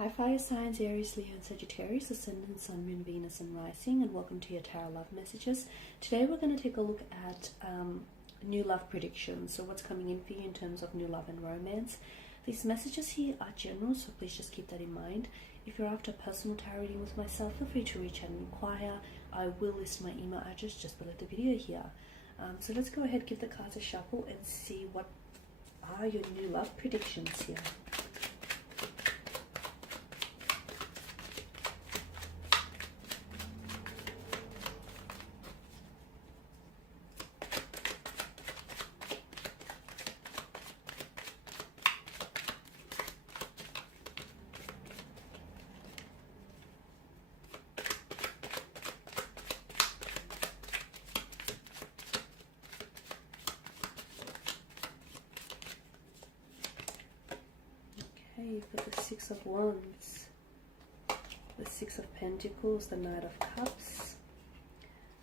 Hi fire signs, Aries, Leo and Sagittarius, Ascendant, Sun, Moon, Venus and Rising, and welcome to your Tarot Love Messages. Today we're going to take a look at new love predictions, so what's coming in for you in terms of new love and romance. These messages here are general, so please just keep that in mind. If you're after a personal tarot reading with myself, feel free to reach out and inquire. I will list my email address just below the video here. So let's go ahead, give the cards a shuffle and see what are your new love predictions here. You've got the Six of Wands, the Six of Pentacles, the Knight of Cups,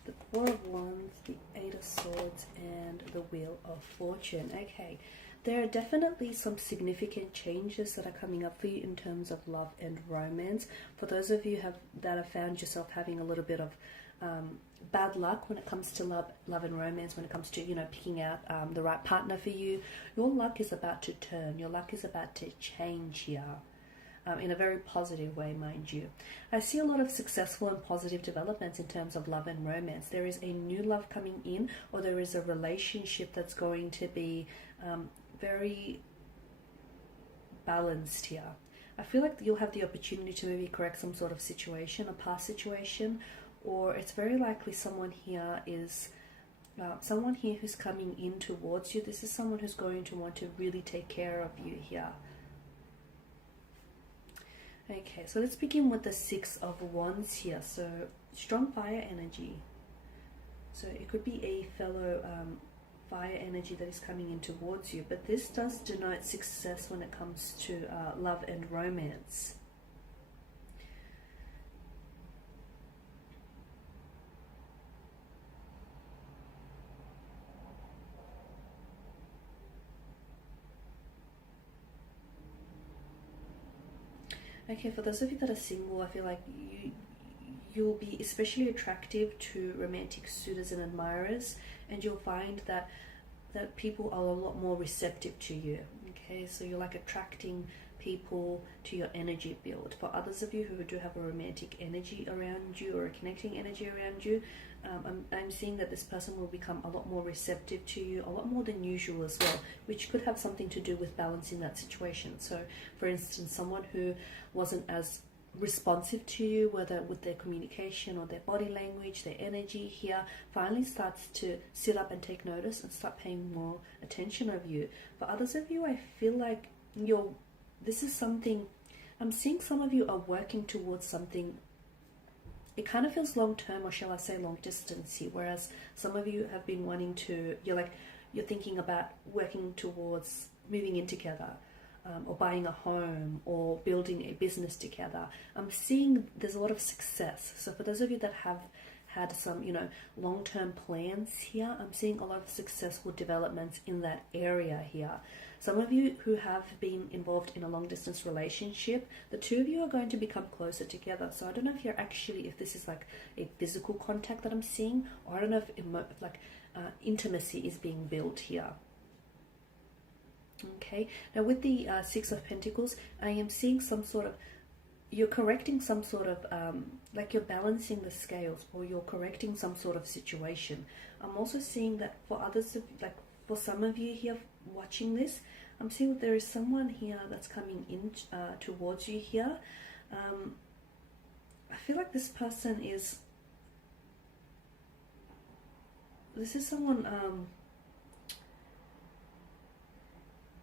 the Four of Wands, the Eight of Swords, and the Wheel of Fortune. Okay, there are definitely some significant changes that are coming up for you in terms of love and romance. For those of you that have found yourself having a little bit of bad luck when it comes to love and romance, when it comes to, picking out the right partner for you, your luck is about to turn. Your luck is about to change here, in a very positive way, mind you. I see a lot of successful and positive developments in terms of love and romance. There is a new love coming in, or there is a relationship that's going to be very balanced here. I feel like you'll have the opportunity to maybe correct some sort of situation, a past situation, or it's very likely someone here is someone here who's coming in towards you. This is someone who's going to want to really take care of you here. Okay, so let's begin with the Six of Wands here. So strong fire energy. So it could be a fellow fire energy that is coming in towards you, but this does denote success when it comes to love and romance. Okay, for those of you that are single, I feel like you'll be especially attractive to romantic suitors and admirers, and you'll find that people are a lot more receptive to you. Okay, so you're like attracting people to your energy field. For others of you who do have a romantic energy around you or a connecting energy around you, I'm seeing that this person will become a lot more receptive to you, a lot more than usual as well, which could have something to do with balancing that situation. So for instance, someone who wasn't as responsive to you, whether with their communication or their body language, their energy here, finally starts to sit up and take notice and start paying more attention of you. For others of you, I feel like this is something, I'm seeing some of you are working towards something. It kind of feels long term, or shall I say long distance here, whereas some of you have been wanting to, you're thinking about working towards moving in together, or buying a home, or building a business together. I'm seeing there's a lot of success. So for those of you that have had some, long-term plans here, I'm seeing a lot of successful developments in that area here. Some of you who have been involved in a long-distance relationship, the two of you are going to become closer together. So I don't know if this is like a physical contact that I'm seeing, or I don't know if intimacy is being built here. Okay, now with the Six of Pentacles, I am seeing some sort of, you're correcting some sort of, like you're balancing the scales, or you're correcting some sort of situation. I'm also seeing that for others, for some of you here watching this, I'm seeing that there is someone here that's coming in towards you here. I feel like this person is, this is someone,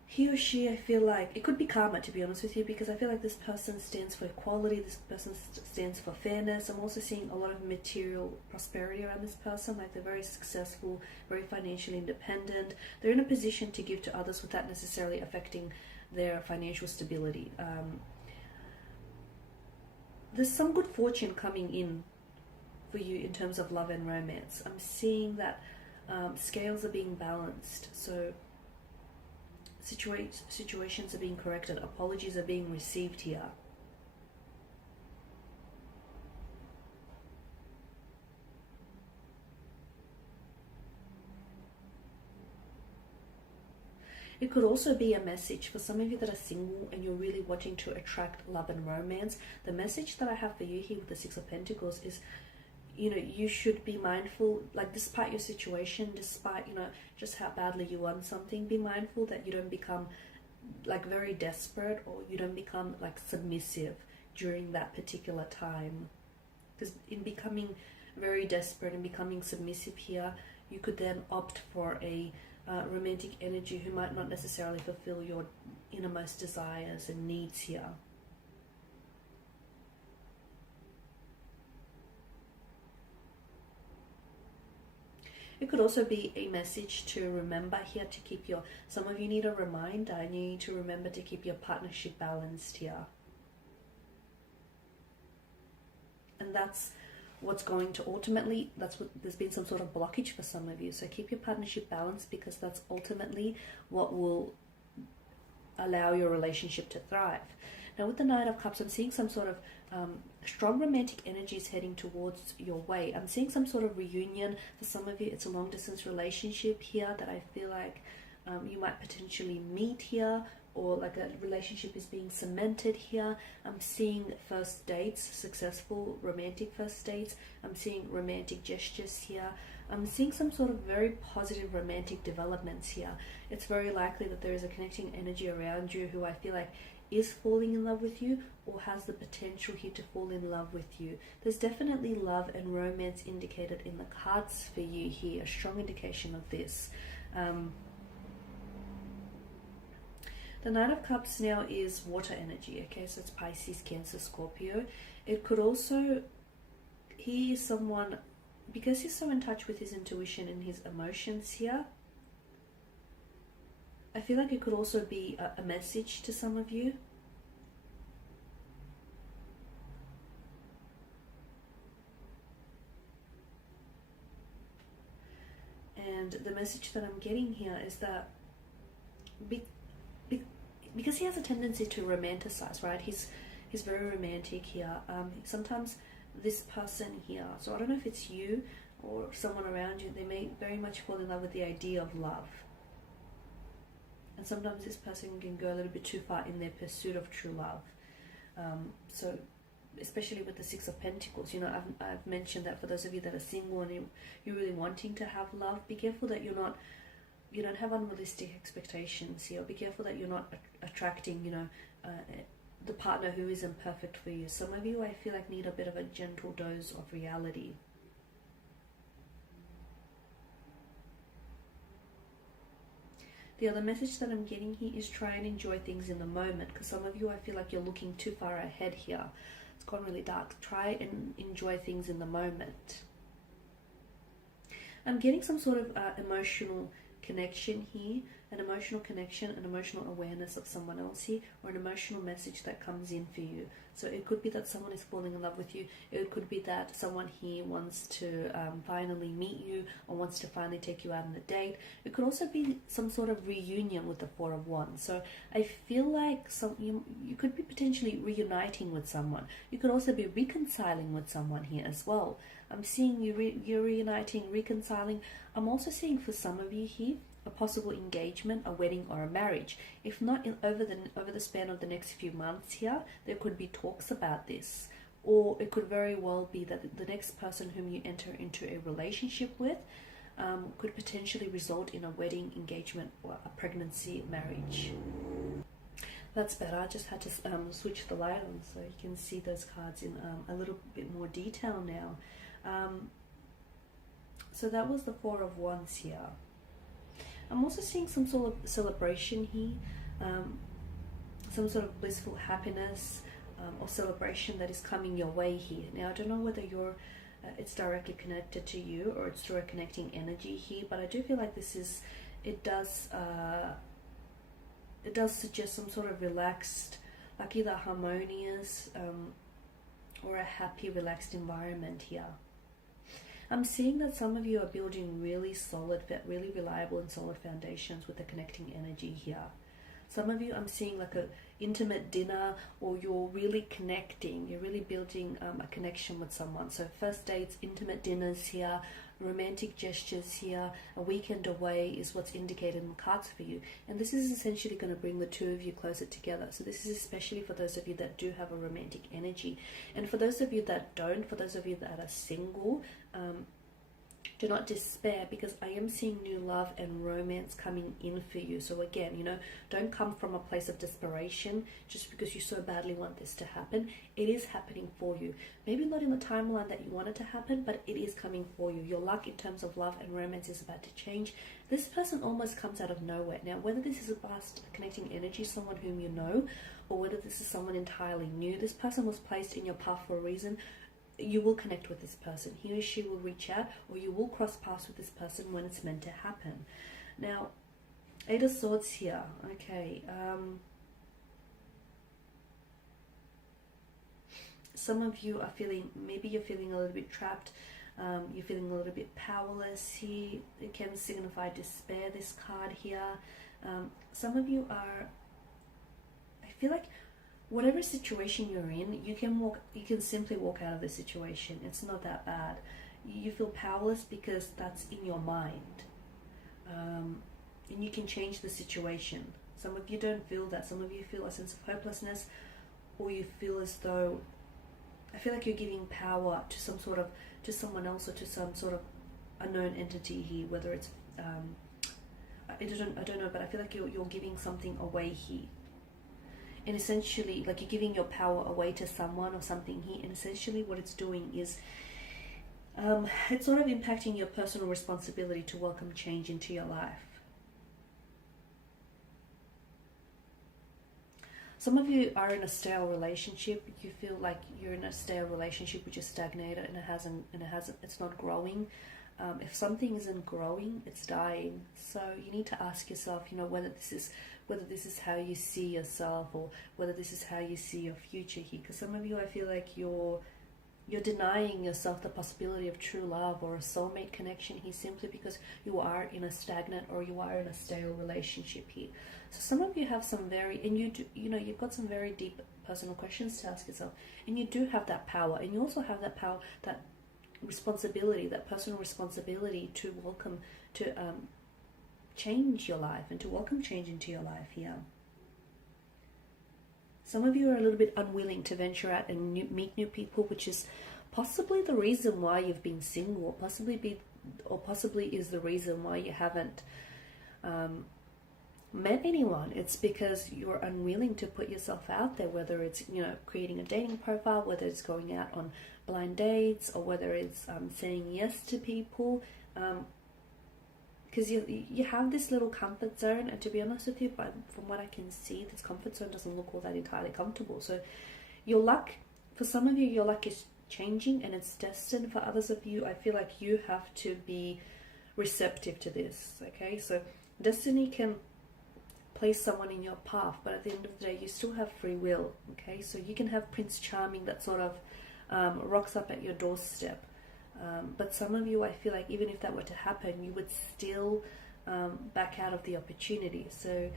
he or she, I feel like, it could be karma, to be honest with you, because I feel like this person stands for equality, this person stands for fairness. I'm also seeing a lot of material prosperity around this person, like they're very successful, very financially independent. They're in a position to give to others without necessarily affecting their financial stability. There's some good fortune coming in for you in terms of love and romance. I'm seeing that scales are being balanced, so situations are being corrected, apologies are being received here. It could also be a message for some of you that are single and you're really wanting to attract love and romance. The message that I have for you here with the Six of Pentacles is, you know, you should be mindful, like despite your situation, despite, you know, just how badly you want something, be mindful that you don't become like very desperate, or you don't become like submissive during that particular time. Because in becoming very desperate and becoming submissive here, you could then opt for a romantic energy who might not necessarily fulfill your innermost desires and needs here. It could also be a message to remember here to keep your, some of you need a reminder and you need to remember to keep your partnership balanced here. And that's what's going to ultimately, that's what, there's been some sort of blockage for some of you. So keep your partnership balanced, because that's ultimately what will allow your relationship to thrive. Now with the Knight of Cups, I'm seeing some sort of strong romantic energies heading towards your way. I'm seeing some sort of reunion. For some of you, it's a long distance relationship here that I feel like you might potentially meet here, or like a relationship is being cemented here. I'm seeing first dates, successful romantic first dates. I'm seeing romantic gestures here. I'm seeing some sort of very positive romantic developments here. It's very likely that there is a connecting energy around you who I feel like is falling in love with you, or has the potential here to fall in love with you. There's definitely love and romance indicated in the cards for you here, a strong indication of this. The Knight of Cups now is water energy, okay, so it's Pisces, Cancer, Scorpio. It could also, he is someone, because he's so in touch with his intuition and his emotions here, I feel like it could also be a message to some of you. And the message that I'm getting here is that because he has a tendency to romanticize, right? He's very romantic here. Sometimes this person here, so I don't know if it's you or someone around you, they may very much fall in love with the idea of love. And sometimes this person can go a little bit too far in their pursuit of true love. So especially with the Six of Pentacles, you know, I've mentioned that for those of you that are single and you're really wanting to have love, be careful that you don't have unrealistic expectations here. Be careful that you're not attracting, you know, the partner who isn't perfect for you. Some of you, I feel like, need a bit of a gentle dose of reality. The other message that I'm getting here is try and enjoy things in the moment, because some of you, I feel like you're looking too far ahead here. It's gone really dark. Try and enjoy things in the moment. I'm getting some sort of emotional connection here, an emotional connection, an emotional awareness of someone else here, or an emotional message that comes in for you. So it could be that someone is falling in love with you. It could be that someone here wants to finally meet you, or wants to finally take you out on a date. It could also be some sort of reunion with the Four of Wands. So I feel like you could be potentially reuniting with someone. You could also be reconciling with someone here as well. I'm seeing you're reuniting, reconciling. I'm also seeing for some of you here a possible engagement, a wedding, or a marriage. If not over the span of the next few months here, there could be talks about this. Or it could very well be that the next person whom you enter into a relationship with could potentially result in a wedding, engagement, or a pregnancy, marriage. That's better. I just had to switch the light on so you can see those cards in a little bit more detail now. So that was the Four of Wands here. I'm also seeing some sort of celebration here, some sort of blissful happiness or celebration that is coming your way here. Now, I don't know whether it's directly connected to you or it's through a connecting energy here, but I do feel like it does suggest some sort of relaxed, like either harmonious or a happy, relaxed environment here. I'm seeing that some of you are building really solid, really reliable and solid foundations with the connecting energy here. Some of you, I'm seeing like a intimate dinner, or you're really connecting, you're really building a connection with someone. So first dates, intimate dinners here, romantic gestures here, a weekend away is what's indicated in the cards for you. And this is essentially going to bring the two of you closer together. So this is especially for those of you that do have a romantic energy. And for those of you that don't, for those of you that are single, do not despair, because I am seeing new love and romance coming in for you. So again, you know, don't come from a place of desperation just because you so badly want this to happen. It is happening for you. Maybe not in the timeline that you want it to happen, but it is coming for you. Your luck in terms of love and romance is about to change. This person almost comes out of nowhere. Now, whether this is a past connecting energy, someone whom you know, or whether this is someone entirely new, this person was placed in your path for a reason. You will connect with this person. He or she will reach out, or you will cross paths with this person when it's meant to happen. Now, Eight of Swords here. Okay. Some of you are feeling, maybe you're feeling a little bit trapped. You're feeling a little bit powerless here. It can signify despair, this card here. Some of you are, I feel like, whatever situation you're in, you can simply walk out of the situation. It's not that bad. You feel powerless because that's in your mind. And you can change the situation. Some of you don't feel that. Some of you feel a sense of hopelessness, or you feel as though, I feel like you're giving power to to someone else, or to some sort of unknown entity here, whether it's, I don't know, but I feel like you're giving something away here. And essentially, like, you're giving your power away to someone or something here, and essentially what it's doing is it's sort of impacting your personal responsibility to welcome change into your life. Some of you are in a stale relationship. You feel like you're in a stale relationship which is stagnated, and it's not growing. If something isn't growing, it's dying. So you need to ask yourself, you know, whether this is how you see yourself, or whether this is how you see your future here. Because some of you, I feel like you're denying yourself the possibility of true love or a soulmate connection here, simply because you are in a stagnant or you are in a stale relationship here. So some of you have some very, and you've got some very deep personal questions to ask yourself, and you do have that power, and you also have that power, that responsibility, that personal responsibility to change your life and to welcome change into your life here. Some of you are a little bit unwilling to venture out and meet new people, which is possibly the reason why you've been single, possibly is the reason why you haven't met anyone. It's because you're unwilling to put yourself out there, whether it's, you know, creating a dating profile, whether it's going out on blind dates, or whether it's saying yes to people, because you have this little comfort zone, and to be honest with you, from what I can see, this comfort zone doesn't look all that entirely comfortable. So your luck, for some of you, your luck is changing and it's destined. For others of you, I feel like you have to be receptive to this. Okay, so destiny can place someone in your path, but at the end of the day, you still have free will. Okay, so you can have Prince Charming that sort of rocks up at your doorstep, but some of you, I feel like, even if that were to happen, you would still back out of the opportunity. So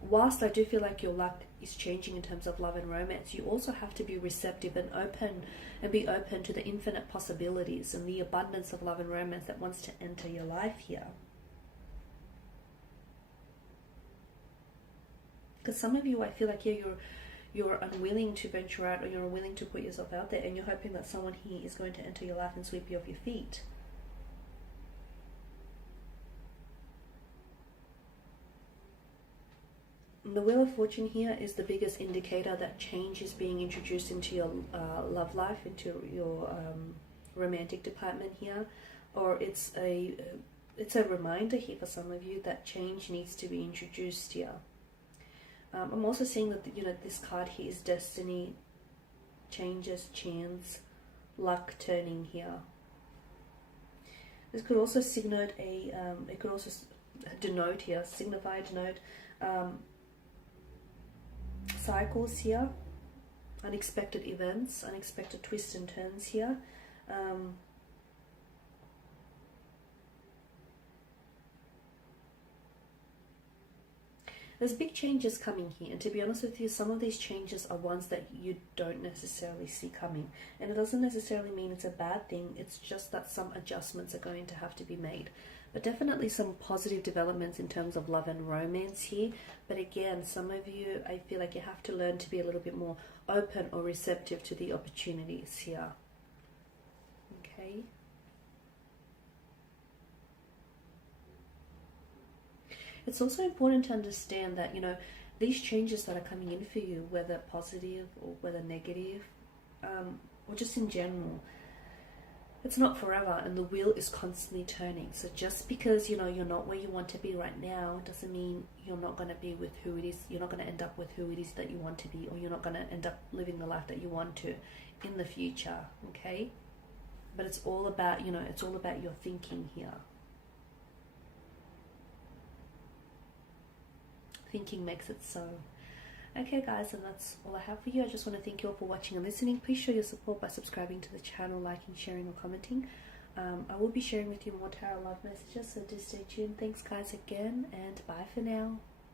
whilst I do feel like your luck is changing in terms of love and romance, you also have to be receptive and open, and be open to the infinite possibilities and the abundance of love and romance that wants to enter your life here. Because some of you, I feel like, yeah, you're unwilling to venture out, or you're unwilling to put yourself out there, and you're hoping that someone here is going to enter your life and sweep you off your feet. The Wheel of Fortune here is the biggest indicator that change is being introduced into your love life, into your romantic department here, or it's a reminder here for some of you that change needs to be introduced here. I'm also seeing that, you know, this card here is destiny, changes, chance, luck turning here. This could also signify, denote cycles here, unexpected events, unexpected twists and turns here. there's big changes coming here, and to be honest with you, some of these changes are ones that you don't necessarily see coming, and it doesn't necessarily mean it's a bad thing. It's just that some adjustments are going to have to be made, but definitely some positive developments in terms of love and romance here. But again, some of you, I feel like you have to learn to be a little bit more open or receptive to the opportunities here. Okay. It's also important to understand that, you know, these changes that are coming in for you, whether positive or whether negative, or just in general, it's not forever, and the wheel is constantly turning. So just because, you know, you're not where you want to be right now doesn't mean you're not going to be with who it is, you're not going to end up with who it is that you want to be, or you're not going to end up living the life that you want to in the future, okay? But it's all about, you know, it's all about your thinking here. Thinking makes it so. Okay guys, and that's all I have for you. I just want to thank you all for watching and listening. Please show your support by subscribing to the channel, liking, sharing or commenting. I will be sharing with you more tarot love messages, so do stay tuned. Thanks guys again, and bye for now.